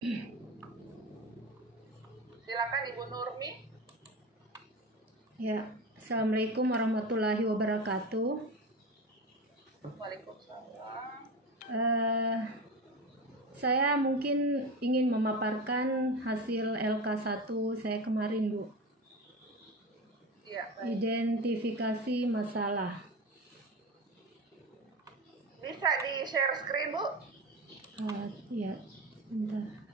Silakan Ibu Nurmi. Ya, Assalamualaikum warahmatullahi wabarakatuh. Waalaikumsalam. Saya mungkin ingin memaparkan hasil LK1 saya kemarin, Bu. Iya, baik. Identifikasi masalah. Bisa di-share screen, Bu? Ya, bentar.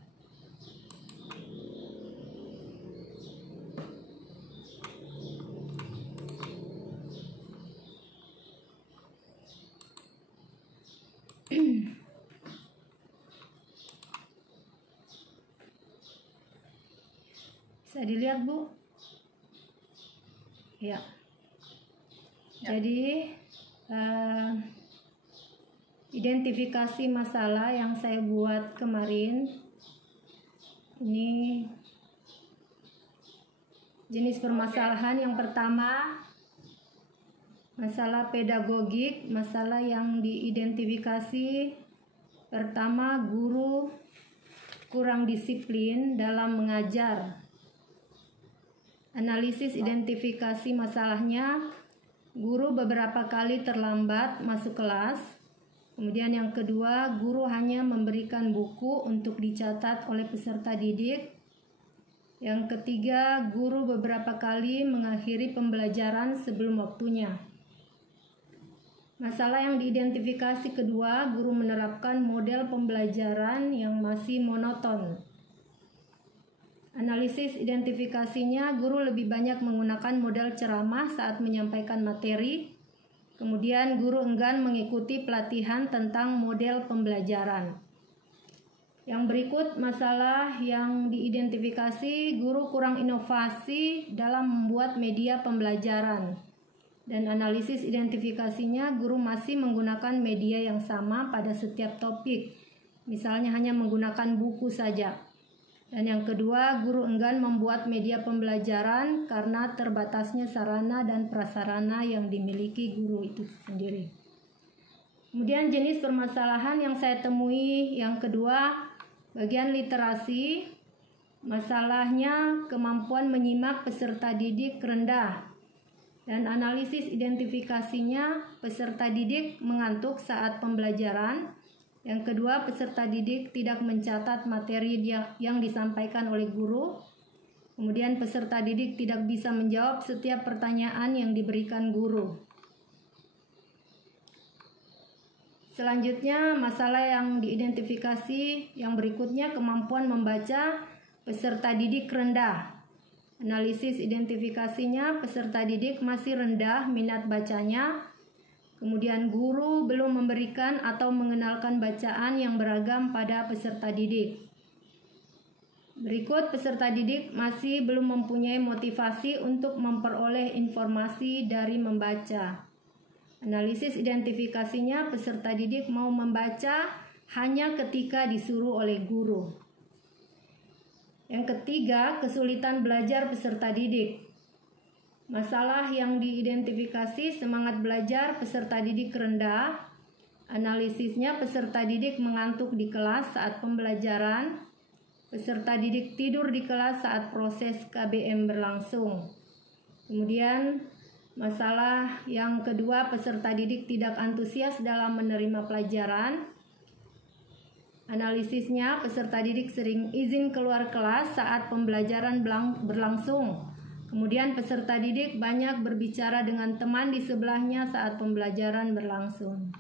Bisa dilihat, Bu? Ya. Jadi identifikasi masalah yang saya buat kemarin ini jenis permasalahan yang pertama, masalah pedagogik. Masalah yang diidentifikasi pertama, guru kurang disiplin dalam mengajar. Analisis identifikasi masalahnya, guru beberapa kali terlambat masuk kelas. Kemudian yang kedua, guru hanya memberikan buku untuk dicatat oleh peserta didik. Yang ketiga, guru beberapa kali mengakhiri pembelajaran sebelum waktunya. Masalah yang diidentifikasi kedua, guru menerapkan model pembelajaran yang masih monoton. Analisis identifikasinya, guru lebih banyak menggunakan model ceramah saat menyampaikan materi. Kemudian guru enggan mengikuti pelatihan tentang model pembelajaran. Yang berikut masalah yang diidentifikasi, guru kurang inovasi dalam membuat media pembelajaran. Dan analisis identifikasinya, guru masih menggunakan media yang sama pada setiap topik. Misalnya hanya menggunakan buku saja. Dan yang kedua, guru enggan membuat media pembelajaran karena terbatasnya sarana dan prasarana yang dimiliki guru itu sendiri. Kemudian jenis permasalahan yang saya temui yang kedua, bagian literasi. Masalahnya kemampuan menyimak peserta didik rendah. Dan analisis identifikasinya, peserta didik mengantuk saat pembelajaran. Yang kedua, peserta didik tidak mencatat materi yang disampaikan oleh guru. Kemudian peserta didik tidak bisa menjawab setiap pertanyaan yang diberikan guru. Selanjutnya, masalah yang diidentifikasi yang berikutnya, kemampuan membaca peserta didik rendah. Analisis identifikasinya, peserta didik masih rendah minat bacanya. Kemudian guru belum memberikan atau mengenalkan bacaan yang beragam pada peserta didik. Berikut, peserta didik masih belum mempunyai motivasi untuk memperoleh informasi dari membaca. Analisis identifikasinya, peserta didik mau membaca hanya ketika disuruh oleh guru. Yang ketiga, kesulitan belajar peserta didik. Masalah yang diidentifikasi, semangat belajar peserta didik rendah. Analisisnya, peserta didik mengantuk di kelas saat pembelajaran. Peserta didik tidur di kelas saat proses KBM berlangsung. Kemudian masalah yang kedua, peserta didik tidak antusias dalam menerima pelajaran. Analisisnya, peserta didik sering izin keluar kelas saat pembelajaran berlangsung. Kemudian peserta didik banyak berbicara dengan teman di sebelahnya saat pembelajaran berlangsung.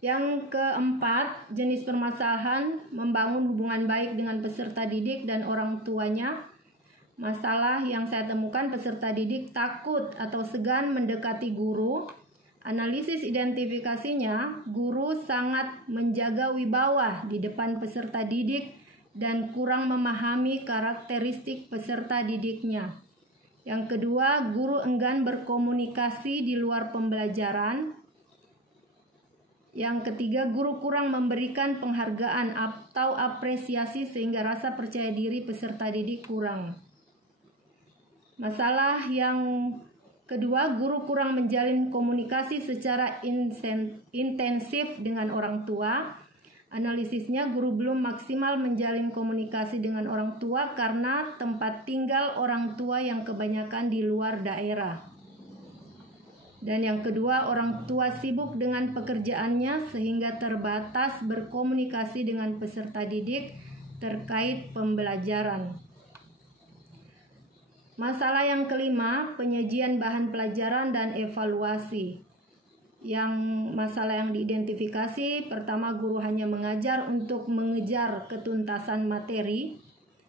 Yang keempat, jenis permasalahan membangun hubungan baik dengan peserta didik dan orang tuanya. Masalah yang saya temukan, peserta didik takut atau segan mendekati guru. Analisis identifikasinya, guru sangat menjaga wibawa di depan peserta didik dan kurang memahami karakteristik peserta didiknya. Yang kedua, guru enggan berkomunikasi di luar pembelajaran. Yang ketiga, guru kurang memberikan penghargaan atau apresiasi sehingga rasa percaya diri peserta didik kurang. Masalah yang kedua, guru kurang menjalin komunikasi secara intensif dengan orang tua. Analisisnya, guru belum maksimal menjalin komunikasi dengan orang tua karena tempat tinggal orang tua yang kebanyakan di luar daerah. Dan yang kedua, orang tua sibuk dengan pekerjaannya sehingga terbatas berkomunikasi dengan peserta didik terkait pembelajaran. Masalah yang kelima, penyajian bahan pelajaran dan evaluasi. Yang masalah yang diidentifikasi, pertama, guru hanya mengajar untuk mengejar ketuntasan materi.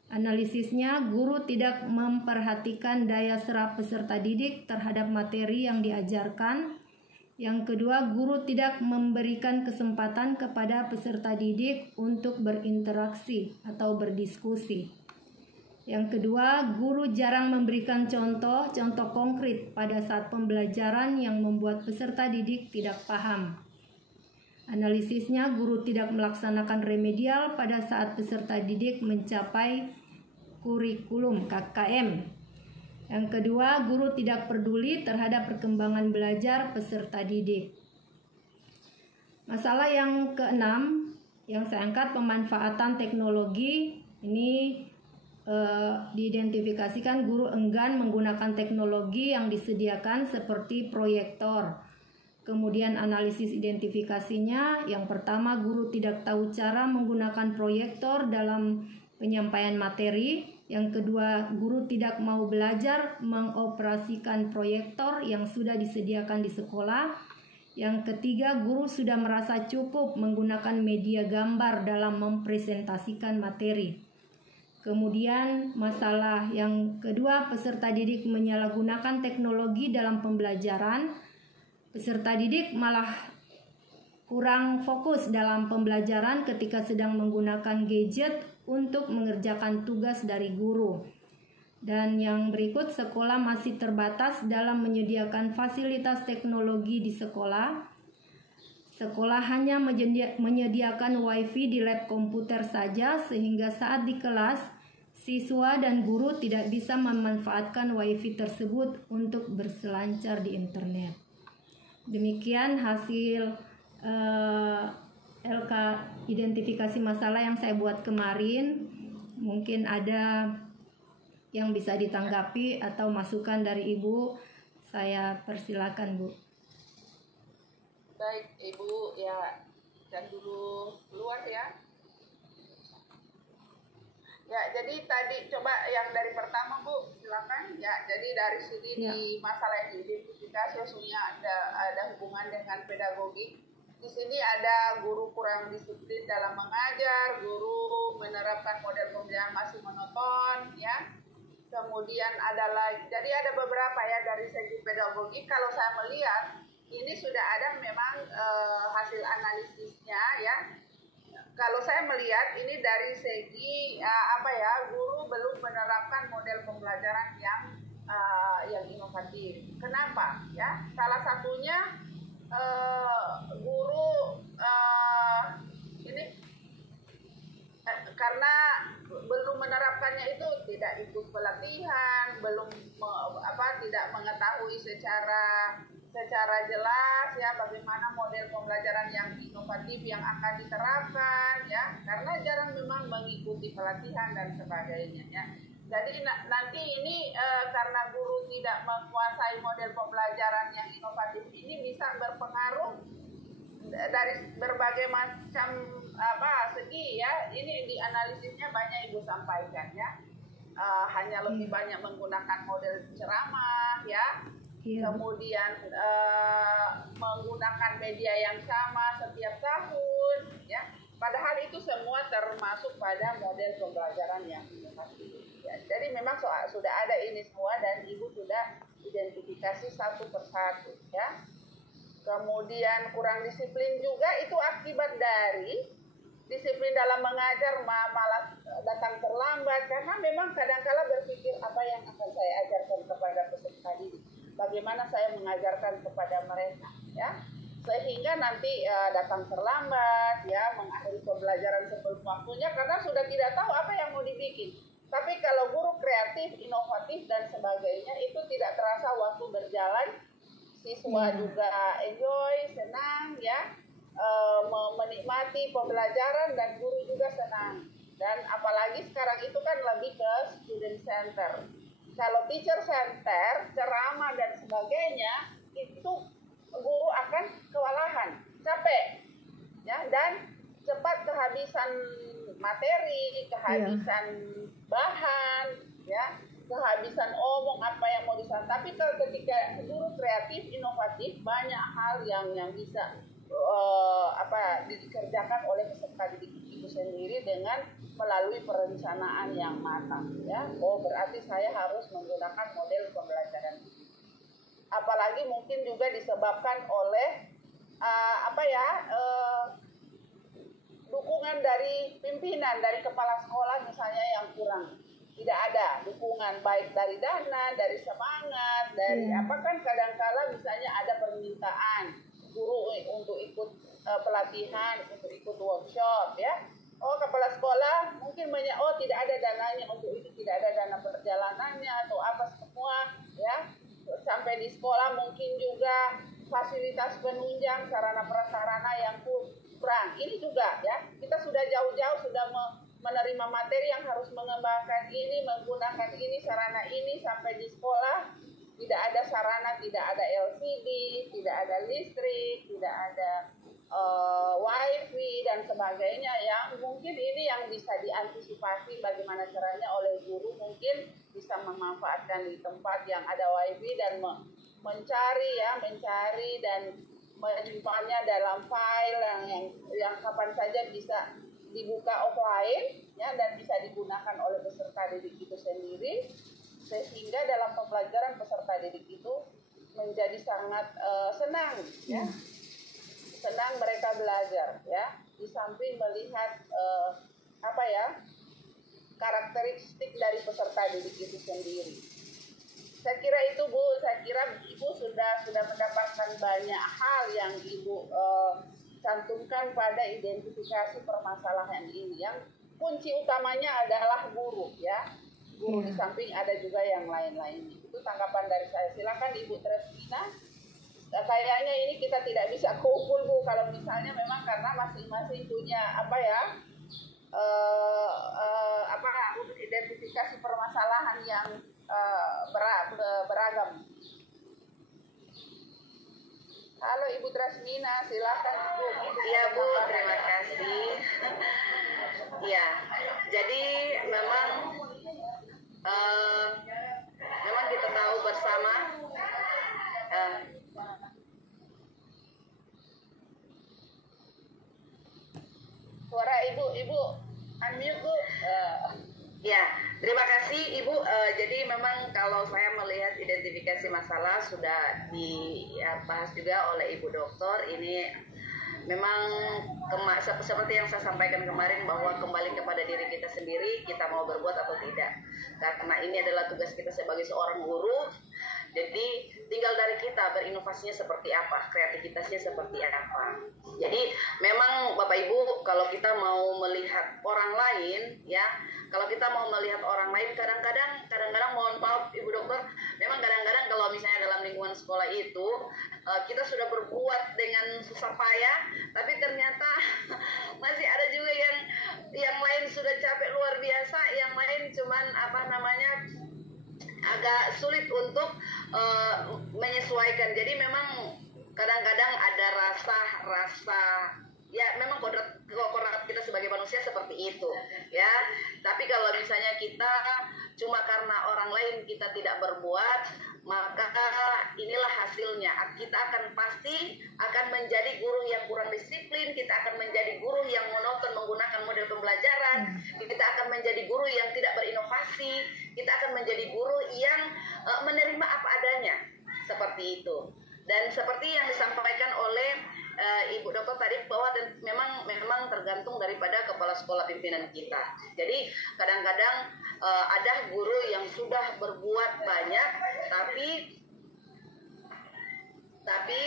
Analisisnya, guru tidak memperhatikan daya serap peserta didik terhadap materi yang diajarkan. Yang kedua, guru tidak memberikan kesempatan kepada peserta didik untuk berinteraksi atau berdiskusi. Yang kedua, guru jarang memberikan contoh konkret pada saat pembelajaran yang membuat peserta didik tidak paham. Analisisnya, guru tidak melaksanakan remedial pada saat peserta didik mencapai kurikulum KKM. Yang kedua, guru tidak peduli terhadap perkembangan belajar peserta didik. Masalah yang keenam yang saya angkat, pemanfaatan teknologi. Ini diidentifikasikan guru enggan menggunakan teknologi yang disediakan seperti proyektor. Kemudian analisis identifikasinya, yang pertama, guru tidak tahu cara menggunakan proyektor dalam penyampaian materi. Yang kedua, guru tidak mau belajar mengoperasikan proyektor yang sudah disediakan di sekolah. Yang ketiga, guru sudah merasa cukup menggunakan media gambar dalam mempresentasikan materi. Kemudian masalah yang kedua, peserta didik menyalahgunakan teknologi dalam pembelajaran. Peserta didik malah kurang fokus dalam pembelajaran ketika sedang menggunakan gadget untuk mengerjakan tugas dari guru. Dan yang berikut, sekolah masih terbatas dalam menyediakan fasilitas teknologi di sekolah. Sekolah hanya menyediakan wifi di lab komputer saja, sehingga saat di kelas, siswa dan guru tidak bisa memanfaatkan wifi tersebut untuk berselancar di internet. Demikian hasil LK identifikasi masalah yang saya buat kemarin. Mungkin ada yang bisa ditanggapi atau masukan dari Ibu, saya persilakan, Bu. Baik, Ibu, ya, dan dulu keluar ya. Ya, jadi tadi coba yang dari pertama, Bu, silakan. Ya, jadi dari sini Ya. di masalah yang diidentifikasi sesungguhnya ada hubungan dengan pedagogik. Di sini ada guru kurang disiplin dalam mengajar, guru menerapkan model pembelajaran masih monoton, ya. Kemudian ada lagi, jadi ada beberapa ya dari segi pedagogik. Kalau saya melihat ini sudah ada memang hasil analisisnya ya. Kalau saya melihat ini dari segi guru belum menerapkan model pembelajaran yang inovatif. Kenapa? Ya, salah satunya guru ini karena belum menerapkannya itu tidak ikut pelatihan, belum tidak mengetahui secara jelas ya bagaimana model pembelajaran yang inovatif yang akan diterapkan ya, karena jarang memang mengikuti pelatihan dan sebagainya ya. Jadi nanti ini karena guru tidak menguasai model pembelajaran yang inovatif ini bisa berpengaruh dari berbagai macam segi ya. Ini di analisisnya banyak Ibu sampaikan ya. Hanya lebih banyak menggunakan model ceramah ya. Kemudian menggunakan media yang sama setiap tahun ya. Padahal itu semua termasuk pada model pembelajaran yang inovatif ya. Jadi memang sudah ada ini semua dan Ibu sudah identifikasi satu persatu ya. Kemudian kurang disiplin juga itu akibat dari disiplin dalam mengajar malah datang terlambat karena memang kadang-kala berpikir apa yang akan saya ajarkan kepada peserta didik, bagaimana saya mengajarkan kepada mereka ya, sehingga nanti datang terlambat ya, mengakhiri pembelajaran sebelum waktunya karena sudah tidak tahu apa yang mau dibikin. Tapi kalau guru kreatif, inovatif dan sebagainya itu tidak terasa waktu berjalan, siswa juga enjoy, senang ya. menikmati pembelajaran dan guru juga senang. Dan apalagi sekarang itu kan lebih ke student center. Kalau teacher center, ceramah dan sebagainya, itu guru akan kewalahan, capek, ya, dan cepat kehabisan materi, kehabisan bahan, ya, kehabisan omong apa yang mau disampaikan. Tapi kalau ketika guru kreatif, inovatif, banyak hal yang bisa dikerjakan oleh peserta didik itu sendiri dengan melalui perencanaan yang matang, ya. Oh, berarti saya harus menggunakan model pembelajaran. Apalagi mungkin juga disebabkan oleh dukungan dari pimpinan, dari kepala sekolah misalnya yang kurang. Tidak ada dukungan baik dari dana, dari semangat, dari kan kadang-kala misalnya ada permintaan guru untuk ikut pelatihan, untuk ikut workshop, ya. Oh, kepala sekolah mungkin tidak ada dananya untuk itu, tidak ada dana perjalanannya atau apa semua, ya. Sampai di sekolah mungkin juga fasilitas penunjang, sarana prasarana yang kurang. Ini juga, ya, kita sudah jauh-jauh sudah menerima materi yang harus mengembangkan ini, menggunakan ini, sarana ini, sampai di sekolah tidak ada sarana, tidak ada LCD, tidak ada listrik, tidak ada wifi dan sebagainya, yang mungkin ini yang bisa diantisipasi bagaimana caranya oleh guru, mungkin bisa memanfaatkan di tempat yang ada wifi dan mencari dan menyimpannya dalam file yang kapan saja bisa dibuka offline, ya, dan bisa digunakan oleh peserta didik itu sendiri, sehingga dalam pembelajaran peserta didik itu menjadi sangat senang, ya. Senang mereka belajar, ya, di samping melihat karakteristik dari peserta didik itu sendiri. Saya kira itu, Bu. Saya kira Ibu sudah mendapatkan banyak hal yang Ibu cantumkan pada identifikasi permasalahan ini. Yang kunci utamanya adalah guru, ya. Guru, di samping ada juga yang lain-lain. Itu tanggapan dari saya. Silakan Ibu Tresmina. Kayaknya ini kita tidak bisa kumpul, Bu, kalau misalnya memang karena masing-masing punya untuk identifikasi permasalahan yang beragam. Halo Ibu Tresmina, silakan Ibu. Iya Bu, terima kasih. Ya, jadi memang kita tahu bersama. Suara Ibu unmute, Bu. Ya, terima kasih Ibu. Jadi memang kalau saya melihat identifikasi masalah sudah dibahas juga oleh Ibu Dokter. Ini memang seperti yang saya sampaikan kemarin, bahwa kembali kepada diri kita sendiri, kita mau berbuat atau tidak. Karena ini adalah tugas kita sebagai seorang guru. Jadi tinggal dari kita berinovasinya seperti apa, kreativitasnya seperti apa. Jadi memang Bapak Ibu, kalau kita mau melihat orang lain, ya, kalau kita mau melihat orang lain, kadang-kadang mohon maaf Ibu Dokter, memang kadang-kadang kalau misalnya dalam lingkungan sekolah itu kita sudah berbuat dengan susah payah, tapi ternyata masih ada juga yang lain sudah capek luar biasa, yang lain cuman agak sulit untuk menyesuaikan. Jadi memang kadang-kadang ada rasa ya, memang kodrat kita sebagai manusia seperti itu, ya. Tapi kalau misalnya kita cuma karena orang lain kita tidak berbuat, maka inilah hasilnya. Kita pasti akan menjadi guru yang kurang disiplin, kita akan menjadi guru yang monoton menggunakan model pembelajaran, kita akan menjadi guru yang tidak berinovasi, kita akan menjadi guru yang menerima apa adanya, seperti itu. Dan seperti yang disampaikan oleh Ibu Dokter tadi, bahwa memang tergantung daripada kepala sekolah pimpinan kita. Jadi kadang-kadang ada guru yang sudah berbuat banyak, tapi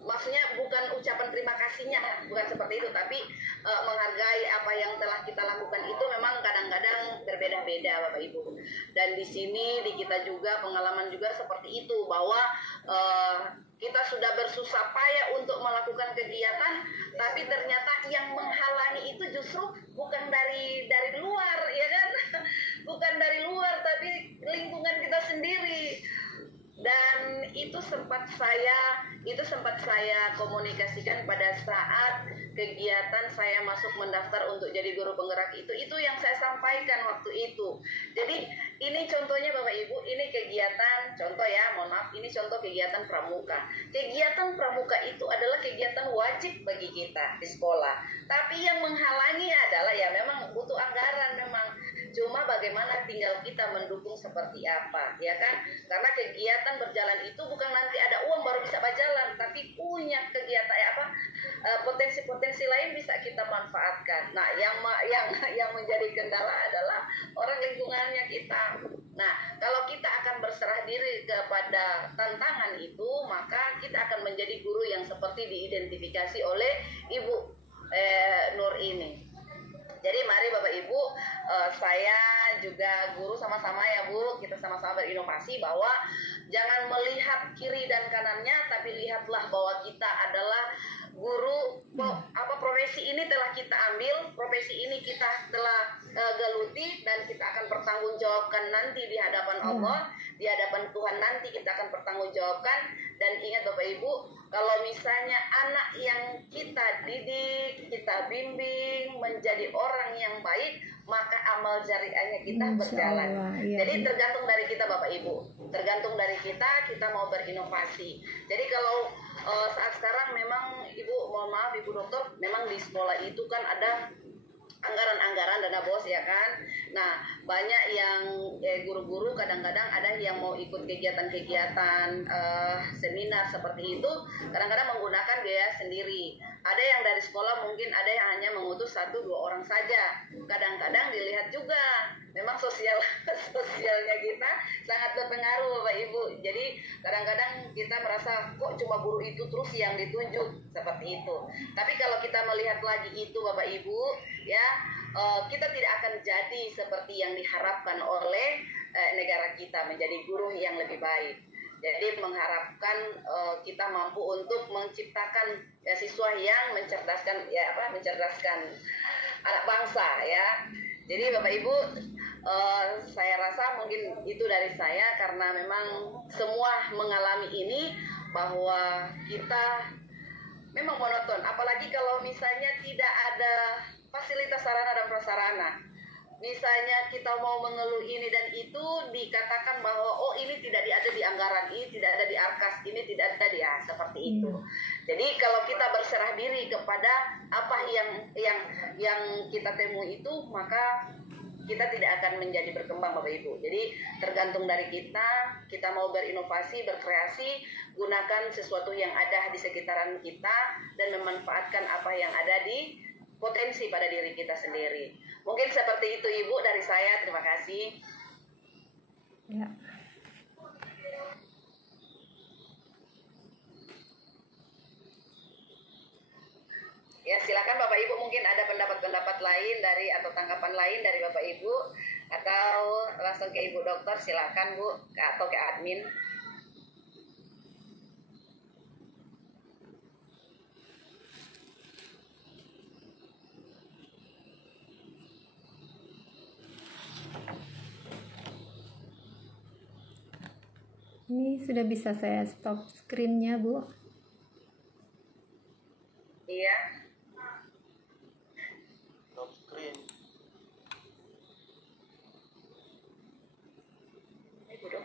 maksudnya bukan ucapan terima kasihnya, bukan seperti itu, tapi menghargai apa yang telah kita lakukan itu memang kadang-kadang berbeda-beda Bapak Ibu. Dan di sini di kita juga pengalaman juga seperti itu, bahwa kita sudah bersusah payah untuk melakukan kegiatan, tapi ternyata yang menghalangi itu justru bukan dari luar, ya kan? Bukan dari luar, tapi lingkungan kita sendiri. Dan itu sempat saya komunikasikan pada saat kegiatan saya masuk mendaftar untuk jadi guru penggerak itu yang saya sampaikan waktu itu. Jadi ini contohnya Bapak Ibu, ini kegiatan contoh ya, mohon maaf, ini contoh kegiatan pramuka. Kegiatan pramuka itu adalah kegiatan wajib bagi kita di sekolah. Tapi yang menghalangi adalah ya memang butuh anggaran memang. Cuma bagaimana tinggal kita mendukung seperti apa, ya kan? Karena kegiatan berjalan itu bukan nanti ada uang baru bisa berjalan, tapi punya kegiatan potensi-potensi lain bisa kita manfaatkan. Nah, yang menjadi kendala adalah orang lingkungannya kita. Nah, kalau kita akan berserah diri kepada tantangan itu, maka kita akan menjadi guru yang seperti diidentifikasi oleh Ibu Nur ini. Jadi mari Bapak Ibu, saya juga guru sama-sama ya Bu, kita sama-sama berinovasi bahwa jangan melihat kiri dan kanannya, tapi lihatlah bahwa kita adalah guru. Profesi ini telah kita ambil, profesi ini kita telah geluti, dan kita akan bertanggungjawabkan nanti di hadapan Allah, di hadapan Tuhan nanti kita akan bertanggungjawabkan. Dan ingat Bapak Ibu, kalau misalnya anak yang kita didik, kita bimbing menjadi orang yang baik, maka amal jariahnya kita berjalan. Iya, jadi tergantung dari kita Bapak Ibu, tergantung dari kita mau berinovasi. Jadi kalau saat sekarang memang Ibu, mohon maaf Ibu Dokter, memang di sekolah itu kan ada anggaran-anggaran dana bos ya kan. Nah, banyak yang guru-guru kadang-kadang ada yang mau ikut kegiatan-kegiatan seminar seperti itu, kadang-kadang menggunakan biaya sendiri. Ada yang dari sekolah mungkin ada yang hanya mengutus 1-2 orang saja. Kadang-kadang dilihat juga memang sosialnya kita sangat berpengaruh Bapak Ibu. Jadi kadang-kadang kita merasa kok cuma guru itu terus yang ditunjuk, seperti itu. Tapi kalau kita melihat lagi itu Bapak Ibu ya, kita tidak akan jadi seperti yang diharapkan oleh negara kita, menjadi guru yang lebih baik. Jadi mengharapkan kita mampu untuk menciptakan siswa yang mencerdaskan anak bangsa ya. Jadi Bapak Ibu, saya rasa mungkin itu dari saya, karena memang semua mengalami ini, bahwa kita memang monoton, apalagi kalau misalnya tidak ada fasilitas sarana dan prasarana. Misalnya kita mau mengeluh ini dan itu, dikatakan bahwa oh ini tidak ada di anggaran, ini tidak ada di Arkas, ini tidak ada di seperti itu. Jadi kalau kita berserah diri kepada apa yang kita temui itu, maka kita tidak akan menjadi berkembang Bapak Ibu. Jadi tergantung dari kita mau berinovasi, berkreasi, gunakan sesuatu yang ada di sekitaran kita dan memanfaatkan apa yang ada di potensi pada diri kita sendiri. Mungkin seperti itu Ibu dari saya. Terima kasih. Ya. Ya, silakan Bapak Ibu, mungkin ada pendapat-pendapat lain dari atau tanggapan lain dari Bapak Ibu, atau langsung ke Ibu Dokter, silakan Bu, atau ke admin. Ini sudah bisa saya stop screen-nya, Bu? Iya. Stop screen. Ibu Dok.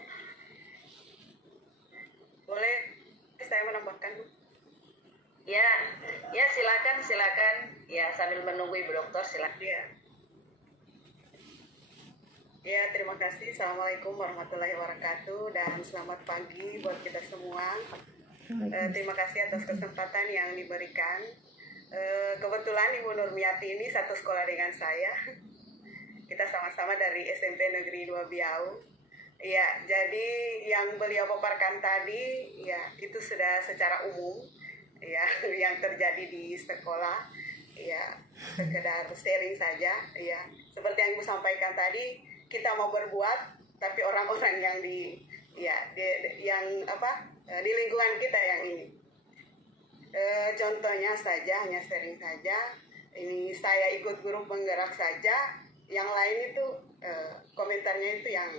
Boleh saya menambahkan, Bu? Ya, silakan. Ya, sambil menunggu Ibu Dokter, silakan. Ya, terima kasih. Assalamualaikum warahmatullahi wabarakatuh, dan selamat pagi buat kita semua. Terima kasih atas kesempatan yang diberikan. Kebetulan Ibu Nurmiati ini satu sekolah dengan saya. Kita sama-sama dari SMP Negeri 2 Biau. Ya, jadi yang beliau paparkan tadi, ya itu sudah secara umum, ya yang terjadi di sekolah. Ya, sekedar sharing saja. Ya, seperti yang Ibu sampaikan tadi. Kita mau berbuat, tapi orang-orang yang di lingkungan kita yang ini. Contohnya saja, hanya sharing saja, ini saya ikut grup penggerak saja, yang lain itu komentarnya itu yang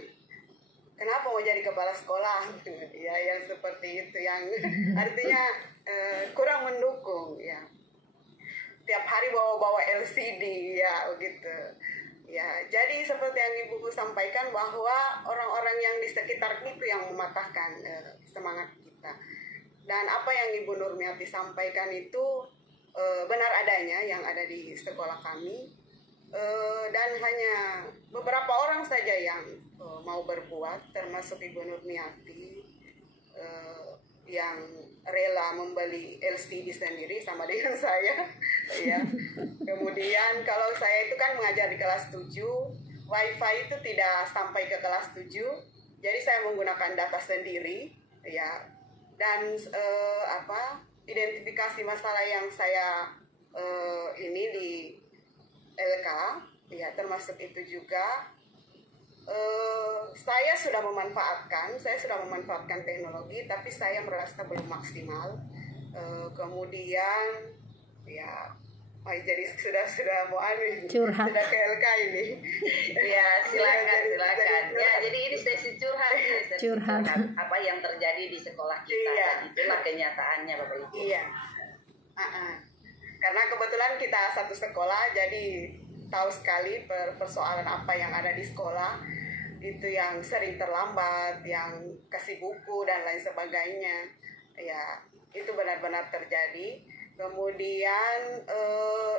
kenapa mau jadi kepala sekolah, ya yang seperti itu, yang artinya kurang mendukung, ya. Tiap hari bawa-bawa LCD, ya begitu. Ya, jadi seperti yang Ibu sampaikan bahwa orang-orang yang di sekitar itu yang mematahkan semangat kita. Dan apa yang Ibu Nurmiati sampaikan itu benar adanya yang ada di sekolah kami, dan hanya beberapa orang saja yang mau berbuat, termasuk Ibu Nurmiati yang rela membeli LCD sendiri sama dengan saya, ya. Kemudian kalau saya itu kan mengajar di kelas 7, WiFi itu tidak sampai ke kelas 7, jadi saya menggunakan data sendiri, ya. Dan identifikasi masalah yang saya ini di LK, ya termasuk itu juga saya sudah memanfaatkan teknologi, tapi saya merasa belum maksimal. Kemudian ya jadi sudah mau curhat, sudah ke LK ini. Ya silakan. Ya jadi ini sesi curhat, curhat apa yang terjadi di sekolah kita. Iya. Dan itulah kenyataannya Bapak Ibu. Iya. Karena kebetulan kita satu sekolah, jadi tahu sekali persoalan apa yang ada di sekolah, itu yang sering terlambat, yang kasih buku dan lain sebagainya, ya itu benar-benar terjadi. Kemudian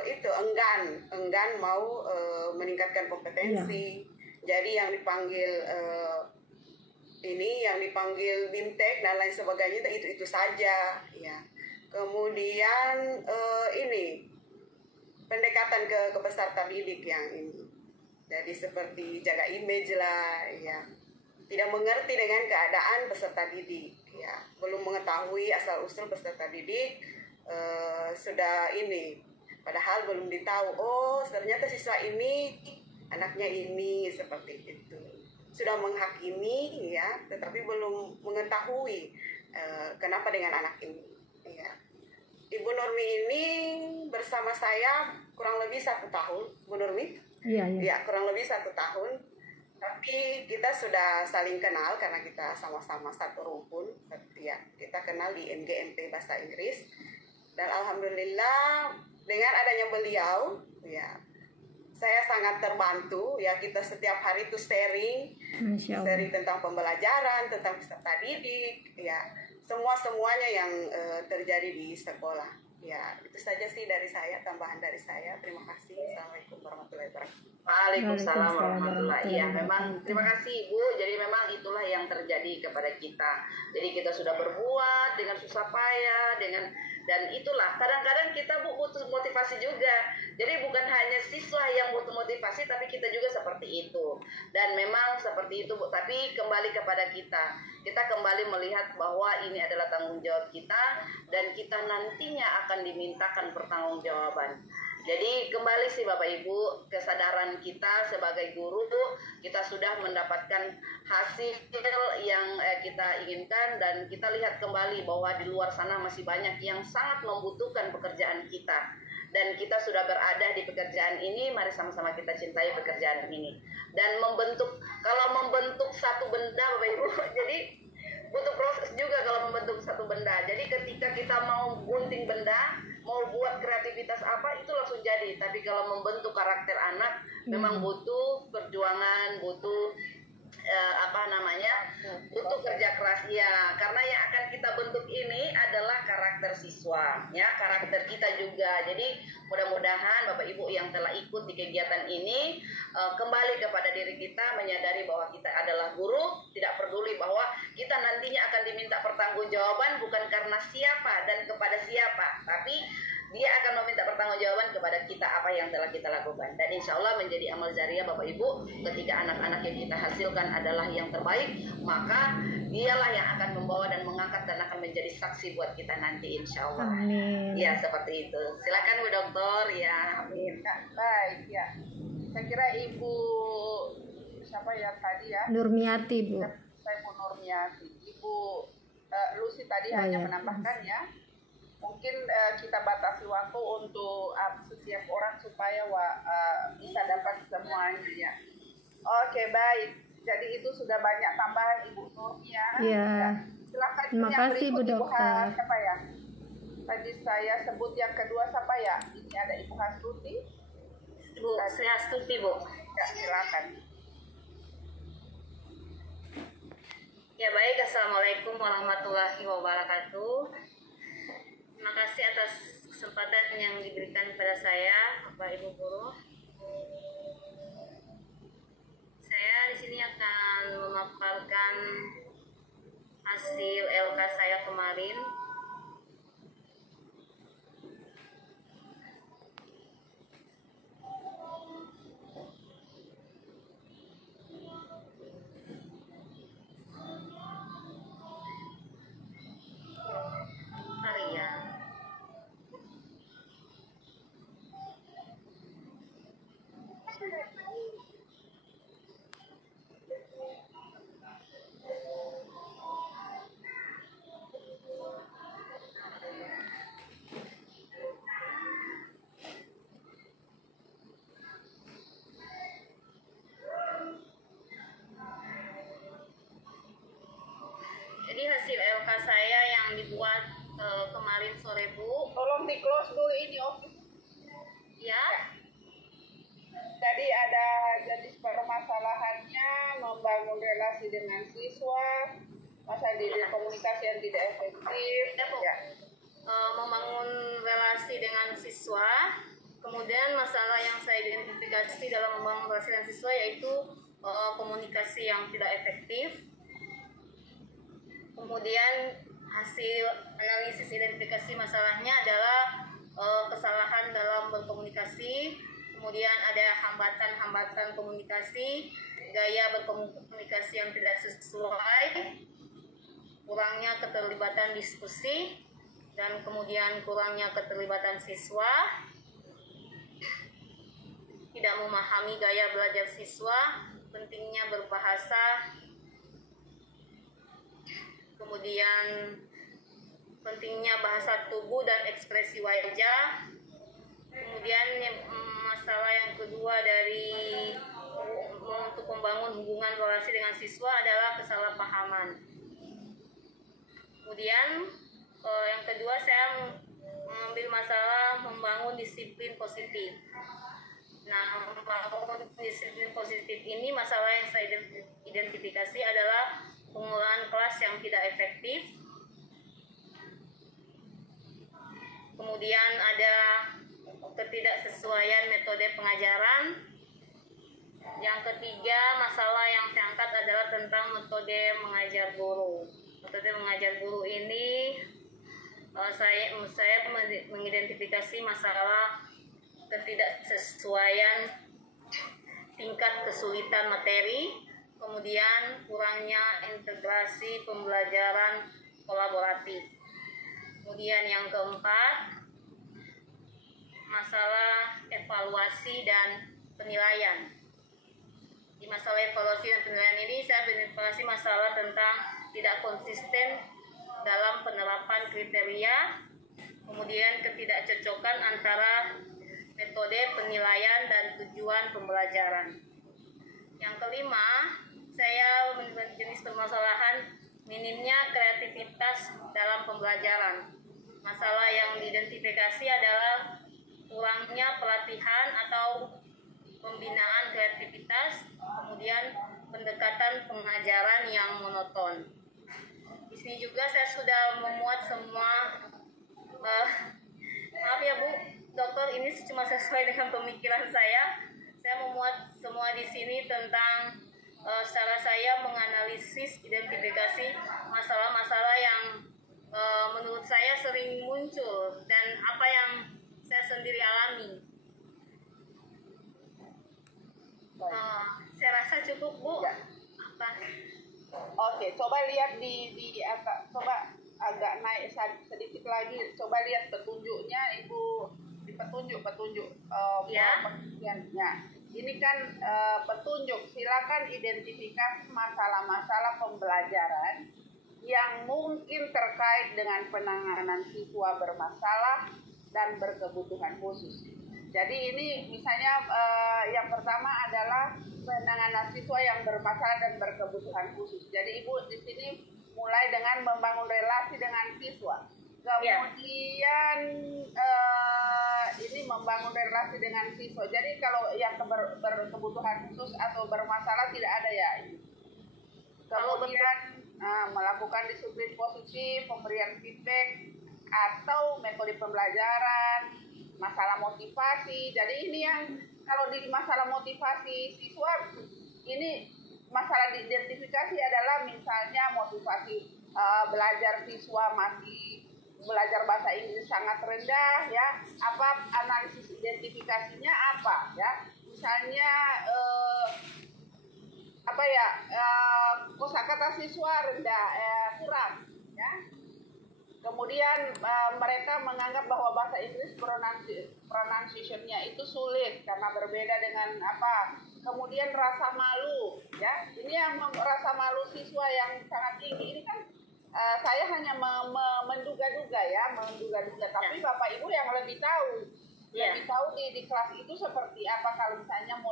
itu enggan mau meningkatkan kompetensi, jadi yang dipanggil yang dipanggil BIMTEK dan lain sebagainya itu saja, ya. Kemudian ini pendekatan ke peserta didik yang ini, jadi seperti jaga image lah, ya, tidak mengerti dengan keadaan peserta didik, ya, belum mengetahui asal usul peserta didik, sudah ini, padahal belum ditahu, oh ternyata siswa ini anaknya ini, seperti itu, sudah menghakimi, ya, tetapi belum mengetahui kenapa dengan anak ini, ya. Ibu Nurmi ini bersama saya kurang lebih 1 tahun, Bu Nurmi? Iya. Ya, kurang lebih 1 tahun. Tapi kita sudah saling kenal karena kita sama-sama satu rumpun. Ya, kita kenal di NGMP Bahasa Inggris. Dan alhamdulillah dengan adanya beliau, ya, saya sangat terbantu. Ya, kita setiap hari itu sharing tentang pembelajaran, tentang peserta didik, ya. Semuanya yang terjadi di sekolah. Ya, itu saja sih dari saya, tambahan dari saya. Terima kasih. Assalamualaikum warahmatullahi wabarakatuh. Waalaikumsalam warahmatullahi wabarakatuh. Ya, memang terima kasih Ibu. Jadi memang itulah yang terjadi kepada kita. Jadi kita sudah berbuat dengan susah payah, dan itulah kadang-kadang kita butuh motivasi juga. Jadi bukan hanya siswa yang butuh motivasi, tapi kita juga seperti itu. Dan memang seperti itu Bu. Tapi kembali kepada kita. Kita kembali melihat bahwa ini adalah tanggung jawab kita dan kita nantinya akan dimintakan pertanggungjawaban. Jadi kembali sih Bapak Ibu, kesadaran kita sebagai guru kita sudah mendapatkan hasil yang kita inginkan, dan kita lihat kembali bahwa di luar sana masih banyak yang sangat membutuhkan pekerjaan kita. Dan kita sudah berada di pekerjaan ini, mari sama-sama kita cintai pekerjaan ini. Dan kalau membentuk satu benda Bapak Ibu, jadi butuh proses juga kalau membentuk satu benda. Jadi ketika kita mau gunting benda, mau buat kreativitas apa, itu langsung jadi. Tapi kalau membentuk karakter anak, memang butuh perjuangan, butuh butuh kerja keras, ya. Karena yang akan kita bentuk ini adalah karakter siswa, ya, karakter kita juga. Jadi mudah-mudahan Bapak Ibu yang telah ikut di kegiatan ini kembali kepada diri kita, menyadari bahwa kita adalah guru, tidak peduli bahwa kita nantinya akan diminta pertanggungjawaban bukan karena siapa dan kepada siapa, tapi dia akan meminta pertanggungjawaban kepada kita apa yang telah kita lakukan. Dan insya Allah menjadi amal jariah Bapak Ibu, ketika anak-anak yang kita hasilkan adalah yang terbaik, maka dialah yang akan membawa dan mengangkat dan akan menjadi saksi buat kita nanti insya Allah. Amin. Ya seperti itu. Silakan Bu Dokter. Ya, amin. Baik, ya. Saya kira Ibu siapa ya tadi ya? Nurmiati Bu. Saya Bu Nurmiati. Ibu Lucy tadi Oh, hanya ya. menambahkan ya. Mungkin kita batasi waktu untuk setiap orang supaya bisa dapat semuanya ya. Oke, baik. Jadi itu sudah banyak tambahan Ibu Nurmia. Iya. Silakan Terima yang kasih, berikut, Bu Ibu Dokter. Siapa ya? Tadi saya sebut yang kedua siapa ya? Ini ada Ibu Hastuti. Bu Sri Astuti, Bu. Ya, silakan. Ya baik, Assalamualaikum warahmatullahi wabarakatuh. Terima kasih atas kesempatan yang diberikan kepada saya, Bapak Ibu Guru. Saya di sini akan memaparkan hasil LK saya kemarin. Ya. Jadi hasil LK saya yang dibuat kemarin sore, Bu. Tolong di close dulu ini office. Ya. Tadi ada jenis permasalahannya membangun relasi dengan siswa, masalah di komunikasi yang tidak efektif. Ya, Bu. Ya. Membangun relasi dengan siswa. Kemudian masalah yang saya identifikasi dalam membangun relasi dengan siswa yaitu komunikasi yang tidak efektif. Kemudian hasil analisis identifikasi masalahnya adalah kesalahan dalam berkomunikasi. Kemudian ada hambatan-hambatan komunikasi, gaya berkomunikasi yang tidak sesuai, kurangnya keterlibatan diskusi, dan kemudian kurangnya keterlibatan siswa, tidak memahami gaya belajar siswa, pentingnya berbahasa, kemudian pentingnya bahasa tubuh dan ekspresi wajah. Kemudian masalah yang kedua dari untuk membangun hubungan relasi dengan siswa adalah kesalahpahaman. Kemudian yang kedua saya mengambil masalah membangun disiplin positif. Nah, membangun disiplin positif ini masalah yang saya identifikasi adalah pengelolaan kelas yang tidak efektif. Kemudian ada ketidaksesuaian metode pengajaran. Yang ketiga, masalah yang saya angkat adalah tentang metode mengajar guru. Metode mengajar guru ini saya mengidentifikasi masalah ketidaksesuaian tingkat kesulitan materi, kemudian kurangnya integrasi pembelajaran kolaboratif. Kemudian yang keempat, masalah evaluasi dan penilaian. Di masalah evaluasi dan penilaian ini saya berinformasi masalah tentang tidak konsisten dalam penerapan kriteria, kemudian ketidakcocokan antara metode penilaian dan tujuan pembelajaran. Yang kelima, saya menemukan jenis permasalahan minimnya kreativitas dalam pembelajaran. Masalah yang diidentifikasi adalah kurangnya pelatihan atau pembinaan kreativitas, kemudian pendekatan pengajaran yang monoton. Di sini juga saya sudah memuat semua, maaf ya Bu, Dokter, ini cuma sesuai dengan pemikiran saya. Saya memuat semua di sini tentang cara saya menganalisis identifikasi masalah-masalah yang menurut saya sering muncul dan apa yang saya sendiri alami. Saya rasa cukup, Bu. Ya. Apa? Oke, coba lihat di atas, coba agak naik sedikit lagi, coba lihat petunjuknya Ibu, di petunjuk Ya. pengertiannya. Ini kan petunjuk, silakan identifikasi masalah-masalah pembelajaran yang mungkin terkait dengan penanganan siswa bermasalah dan berkebutuhan khusus. Jadi ini misalnya yang pertama adalah penanganan siswa yang bermasalah dan berkebutuhan khusus. Jadi Ibu di sini mulai dengan membangun relasi dengan siswa. Kemudian ini membangun relasi dengan siswa. Jadi kalau yang berkebutuhan khusus atau bermasalah tidak ada ya. Kemudian melakukan disiplin positif, pemberian feedback atau metode pembelajaran, masalah motivasi. Jadi ini yang kalau di masalah motivasi siswa ini masalah diidentifikasi adalah misalnya motivasi belajar siswa masih belajar bahasa Inggris sangat rendah ya, apa analisis identifikasinya apa ya, misalnya kosakata siswa rendah kurang ya. Kemudian mereka menganggap bahwa bahasa Inggris pronunciation-nya itu sulit karena berbeda dengan apa. Kemudian rasa malu ya. Ini yang rasa malu siswa yang sangat tinggi. Ini kan saya hanya menduga-duga ya, tapi Bapak Ibu yang lebih tahu. Lebih tahu di kelas itu seperti apa kalau misalnya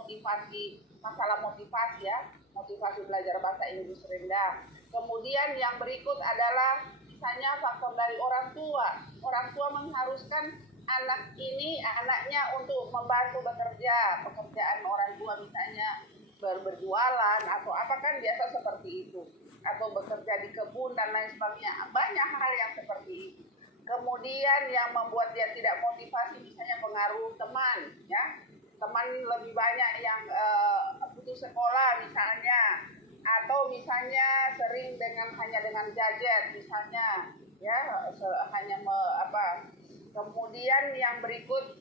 masalah motivasi ya, motivasi belajar bahasa Inggris rendah. Kemudian yang berikut adalah misalnya faktor dari orang tua. Orang tua mengharuskan anaknya untuk membantu bekerja, pekerjaan orang tua misalnya berjualan atau apa kan biasa seperti itu, atau bekerja di kebun dan lain sebagainya. Banyak hal yang seperti itu. Kemudian yang membuat dia tidak motivasi misalnya pengaruh teman ya, teman lebih banyak yang putus sekolah misalnya, atau misalnya sering hanya dengan gadget misalnya ya, kemudian yang berikut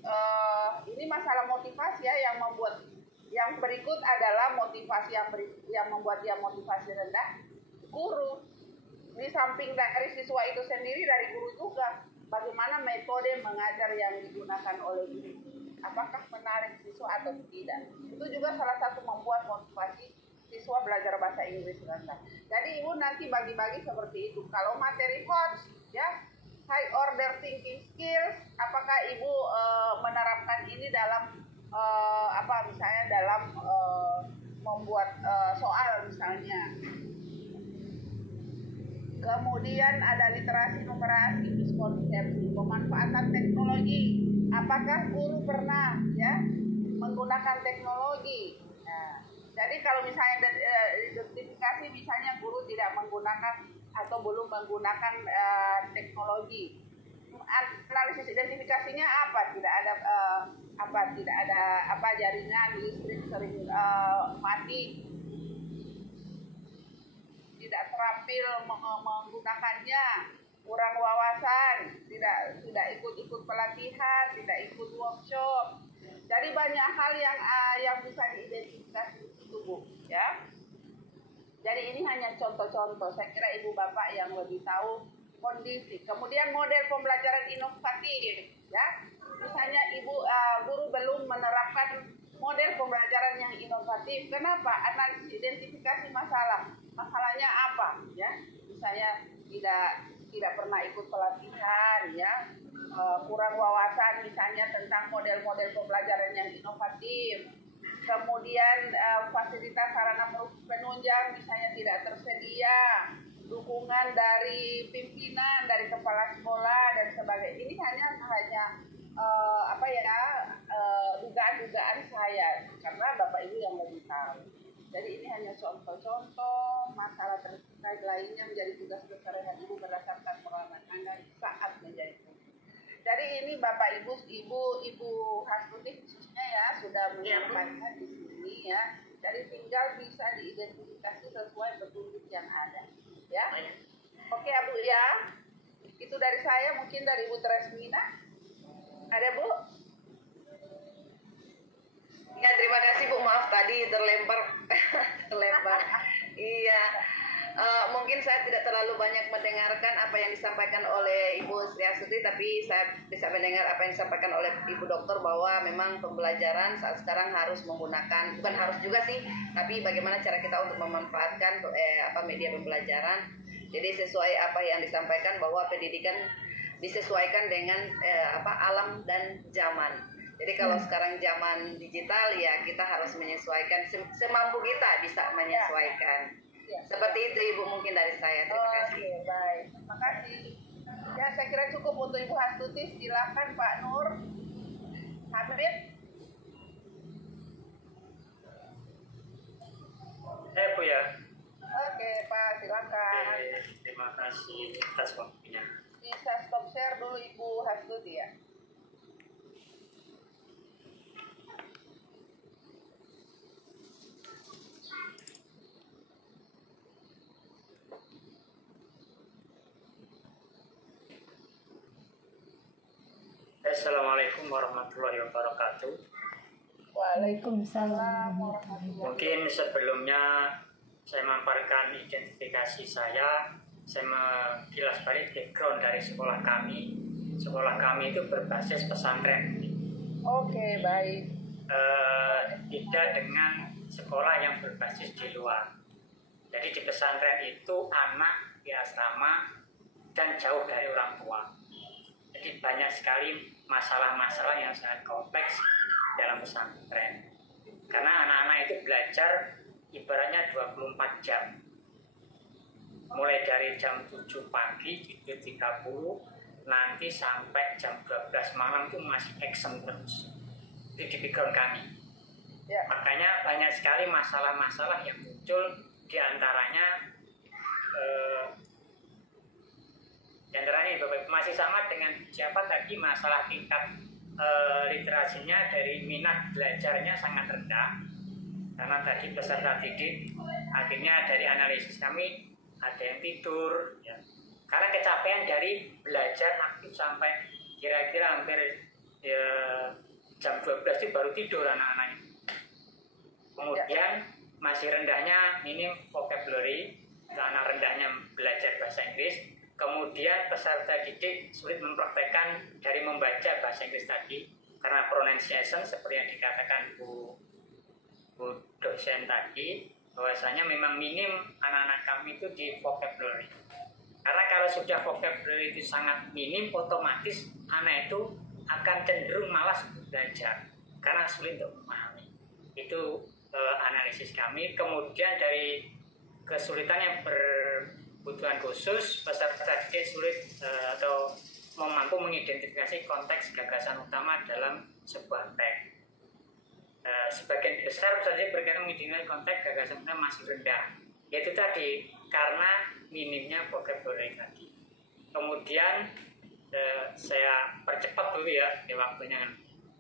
ini masalah motivasi ya, yang berikut adalah motivasi yang membuat dia motivasi rendah, guru. Di samping dari siswa itu sendiri, dari guru juga, bagaimana metode mengajar yang digunakan oleh guru, apakah menarik siswa atau tidak, itu juga salah satu membuat motivasi siswa belajar bahasa Inggris rendah. Jadi Ibu nanti bagi-bagi seperti itu. Kalau materi HOTS ya, high order thinking skills, apakah Ibu menerapkan ini dalam misalnya dalam membuat soal misalnya. Kemudian ada literasi numerasi, miskonsepsi, pemanfaatan teknologi. Apakah guru pernah ya menggunakan teknologi? Nah, jadi kalau misalnya identifikasi misalnya guru tidak menggunakan atau belum menggunakan teknologi. Analisis identifikasinya apa? Tidak ada jaringan listrik sering mati, tidak terampil menggunakannya, kurang wawasan, tidak ikut pelatihan, tidak ikut workshop. Jadi banyak hal yang bisa diidentifikasi itu Bu ya. Jadi ini hanya contoh-contoh. Saya kira Ibu Bapak yang lebih tahu kondisi. Kemudian model pembelajaran inovatif ya. Misalnya guru belum menerapkan model pembelajaran yang inovatif. Kenapa? Analisis identifikasi masalahnya apa ya, misalnya tidak pernah ikut pelatihan ya, kurang wawasan misalnya tentang model-model pembelajaran yang inovatif. Kemudian fasilitas sarana penunjang misalnya tidak tersedia, dukungan dari pimpinan, dari kepala sekolah dan sebagainya. Ini hanya dugaan-dugaan saya, karena Bapak Ibu yang lebih tahu. Jadi ini hanya contoh-contoh masalah terkait lainnya menjadi tugas keseharian Ibu berdasarkan pengalaman Anda saat menjadi guru. Jadi ini Bapak Ibu Hastuti khususnya ya sudah menyampaikan di sini ya. Jadi tinggal bisa diidentifikasi sesuai petunjuk yang ada ya. Oke Bu ya. Itu dari saya, mungkin dari Bu Tresmina. Ada Bu? Ya, terima kasih Bu. Maaf tadi terlempar. Iya. Mungkin saya tidak terlalu banyak mendengarkan apa yang disampaikan oleh Ibu Sri Astuti, tapi saya bisa mendengar apa yang disampaikan oleh Ibu Dokter bahwa memang pembelajaran saat sekarang harus menggunakan, bukan harus juga sih, tapi bagaimana cara kita untuk memanfaatkan media pembelajaran Jadi sesuai apa yang disampaikan bahwa pendidikan disesuaikan dengan alam dan zaman. Jadi kalau sekarang zaman digital ya kita harus menyesuaikan semampu kita bisa menyesuaikan. Seperti itu Ibu mungkin dari saya. Terima kasih. Oke, baik. Terima kasih. Ya, saya kira cukup untuk Ibu Hastuti. Silakan Pak Nur Habib. Bu ya. Oke, Pak, silakan. Terima kasih atas waktunya. Bisa stop share dulu Ibu Hastuti ya. Assalamualaikum warahmatullahi wabarakatuh. Waalaikumsalam. Mungkin sebelumnya saya memaparkan identifikasi saya mengilas balik background dari sekolah kami. Sekolah kami itu berbasis pesantren. Oke, baik. Tidak dengan sekolah yang berbasis di luar. Jadi di pesantren itu anak di asrama dan jauh dari orang tua. Jadi banyak sekali masalah-masalah yang sangat kompleks dalam pesantren. Karena anak-anak itu belajar ibaratnya 24 jam. Mulai dari jam 7 pagi, 7.30, nanti sampai jam 12 malam itu masih action terus. Itu di background kami. Ya. Makanya banyak sekali masalah-masalah yang muncul, diantaranya Bapak masih sama dengan siapa tadi, masalah tingkat literasinya dari minat belajarnya sangat rendah. Karena tadi peserta didik akhirnya dari analisis kami ada yang tidur ya. Karena kecapean dari belajar aktif sampai kira-kira hampir jam 12 itu baru tidur anak-anak itu. Kemudian masih rendahnya minim vocabulary, karena rendahnya belajar bahasa Inggris. Kemudian peserta didik sulit mempraktekkan dari membaca bahasa Inggris tadi karena pronunciation seperti yang dikatakan Bu dosen tadi, bahwasanya memang minim anak-anak kami itu di vocabulary. Karena kalau sudah vocabulary itu sangat minim, otomatis anak itu akan cenderung malas belajar karena sulit untuk memahami. Itu analisis kami. Kemudian dari kesulitan yang berkebutuhan khusus, peserta didik sulit atau mampu mengidentifikasi konteks gagasan utama dalam sebuah teks. Sebagian besar peserta berkaitan mengidentifikasi konteks gagasan utama masih rendah, yaitu tadi karena minimnya vocabulary tadi. Kemudian saya percepat dulu ya di waktunya.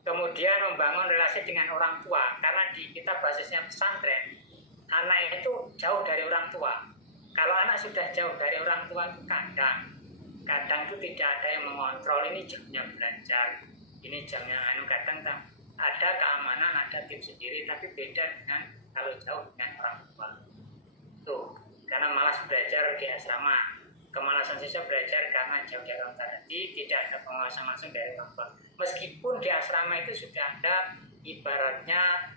Kemudian membangun relasi dengan orang tua, karena di kita basisnya pesantren, anak itu jauh dari orang tua. Kalau anak sudah jauh dari orang tua itu kadang itu tidak ada yang mengontrol, ini jamnya belajar, ini jamnya kadang ada keamanan, ada tim sendiri, tapi beda dengan kalau jauh dengan orang tua. Tuh, karena malas belajar di asrama, kemalasan siswa belajar karena jauh dari orang tua tadi, tidak ada pengawasan langsung dari orang tua. Meskipun di asrama itu sudah ada ibaratnya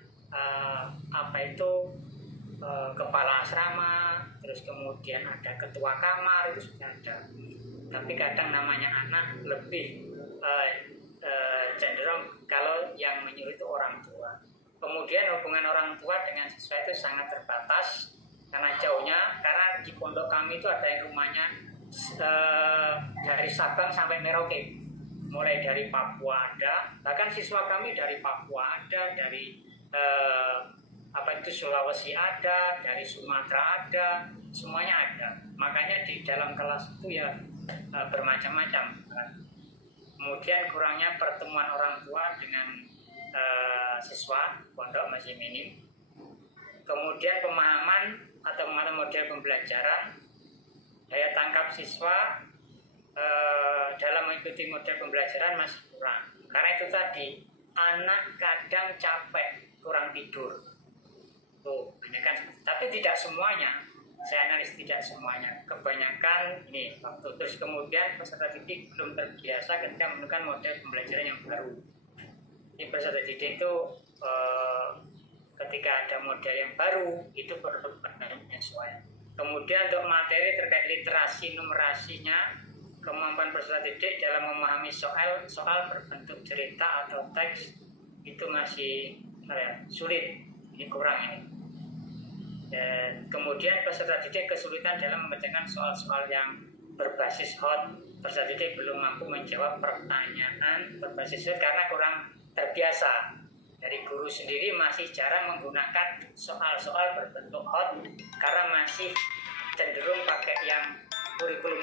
kepala asrama, terus kemudian ada ketua kamar, itu sudah ada. Tapi kadang namanya anak lebih cenderung kalau yang menyuruh itu orang tua. Kemudian hubungan orang tua dengan siswa itu sangat terbatas karena jauhnya. Karena di pondok kami itu ada yang rumahnya dari Sabang sampai Merauke, mulai dari Papua ada, bahkan siswa kami dari Papua ada, dari Sulawesi ada, dari Sumatera ada, semuanya ada. Makanya di dalam kelas itu ya bermacam-macam. Kemudian kurangnya pertemuan orang tua dengan siswa pondok masih minim. Kemudian pemahaman atau model pembelajaran, daya tangkap siswa dalam mengikuti model pembelajaran masih kurang. Karena itu tadi, anak kadang capek, kurang tidur. Tuh, kan. Tapi tidak semuanya. Saya analis tidak semuanya. Kebanyakan ini waktu. Terus kemudian peserta didik belum terbiasa ketika menggunakan model pembelajaran yang baru. Di peserta didik itu ketika ada model yang baru itu perlu penyesuaian. Kemudian untuk materi terkait literasi numerasinya, kemampuan peserta didik dalam memahami soal berbentuk cerita atau teks itu masih sulit, ini kurang ini. Dan kemudian peserta didik kesulitan dalam mengerjakan soal-soal yang berbasis hot. Peserta didik belum mampu menjawab pertanyaan berbasis hot karena kurang terbiasa. Dari guru sendiri masih jarang menggunakan soal-soal berbentuk hot karena masih cenderung pakai yang kurikulum